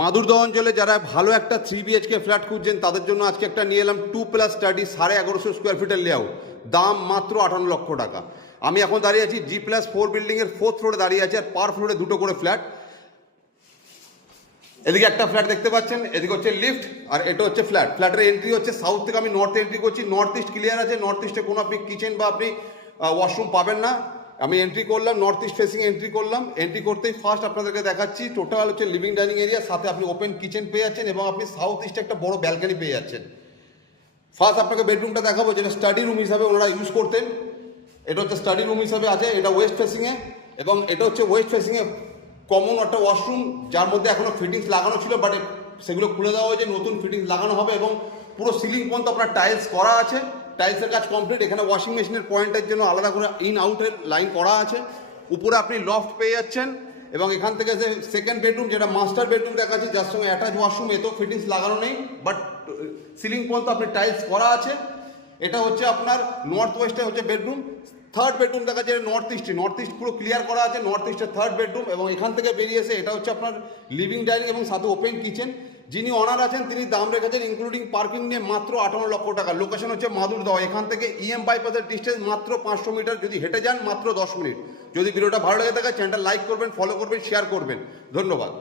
মাদুরদহ অঞ্চলে যারা ভালো একটা 3 BHK ফ্ল্যাট খুঁজছেন তাদের জন্য আজকে একটা নিয়ে এলাম 2+ স্টাডি 1150 স্কোয়ার ফিটের লেআউট, দাম মাত্র 58 লক্ষ টাকা। আমি এখন দাঁড়িয়ে আছি G+4 বিল্ডিংয়ের 4th ফ্লোরে দাঁড়িয়ে আছি, আর পার ফ্লোরে দুটো করে ফ্ল্যাট। এদিকে একটা ফ্ল্যাট দেখতে পাচ্ছেন, এদিকে হচ্ছে লিফট, আর এটা হচ্ছে ফ্ল্যাট। ফ্ল্যাটের এন্ট্রি হচ্ছে সাউথ থেকে, আমি নর্থ এন্ট্রি করছি। নর্থ ইস্ট ক্লিয়ার আছে, নর্থ ইস্টে কোনো আপনি কিচেন বা আপনি ওয়াশরুম পাবেন না। আমি এন্ট্রি করলাম, নর্থ ইস্ট ফেসিং এন্ট্রি করলাম। এন্ট্রি করতেই ফার্স্ট আপনাদেরকে দেখাচ্ছি টোটাল হচ্ছে লিভিং ডাইনিং এরিয়া, সাথে আপনি ওপেন কিচেন পেয়ে যাচ্ছেন এবং আপনি সাউথ ইস্টে একটা বড় ব্যালকনি পেয়ে যাচ্ছেন। ফার্স্ট আপনাকে বেডরুমটা দেখাবো, যেটা স্টাডি রুম হিসাবে ওনারা ইউজ করতেন। এটা হচ্ছে স্টাডি রুম হিসাবে আছে, এটা ওয়েস্ট ফেসিংয়ে, এবং এটা হচ্ছে ওয়েস্ট ফেসিংয়ে কমন একটা ওয়াশরুম, যার মধ্যে এখনও ফিটিংস লাগানো ছিল, বাট সেগুলো খুলে দেওয়া হয়েছে, নতুন ফিটিংস লাগানো হবে। এবং পুরো সিলিং পর্যন্ত আপনার টাইলস করা আছে, টাইলসের কাজ কমপ্লিট। এখানে ওয়াশিং মেশিনের পয়েন্টের জন্য আলাদা করে ইন আউটের লাইন করা আছে। উপরে আপনি লফট পেয়ে যাচ্ছেন, এবং এখান থেকে যে সেকেন্ড বেডরুম, যেটা মাস্টার বেডরুম দেখাচ্ছি, যার সঙ্গে অ্যাটাচ ওয়াশরুম, এতেও ফিটিংস লাগানো নেই, বাট সিলিং পর্যন্ত আপনি টাইলস করা আছে। এটা হচ্ছে আপনার নর্থ ওয়েস্টে হচ্ছে বেডরুম। থার্ড বেডরুম দেখা যাচ্ছে নর্থ ইস্টে, নর্থ ইস্ট পুরো ক্লিয়ার করা আছে, নর্থ ইস্টের থার্ড বেডরুম। এবং এখান থেকে বেরিয়ে এসে এটা হচ্ছে আপনার লিভিং ডাইনিং এবং সাথে ওপেন কিচেন। যিনি অনার আছেন তিনি দাম রেখেছেন ইনক্লুডিং পার্কিং নিয়ে মাত্র 58 লক্ষ টাকা। লোকেশন হচ্ছে মাদুরদহ, এখান থেকে EM বাইপাসের ডিস্টেন্স মাত্র 500 মিটার, যদি হেঁটে যান মাত্র 10 মিনিট। যদি ভিডিওটা ভালো লেগে থাকে চ্যানেলটা লাইক করবেন, ফলো করবেন, শেয়ার করবেন। ধন্যবাদ।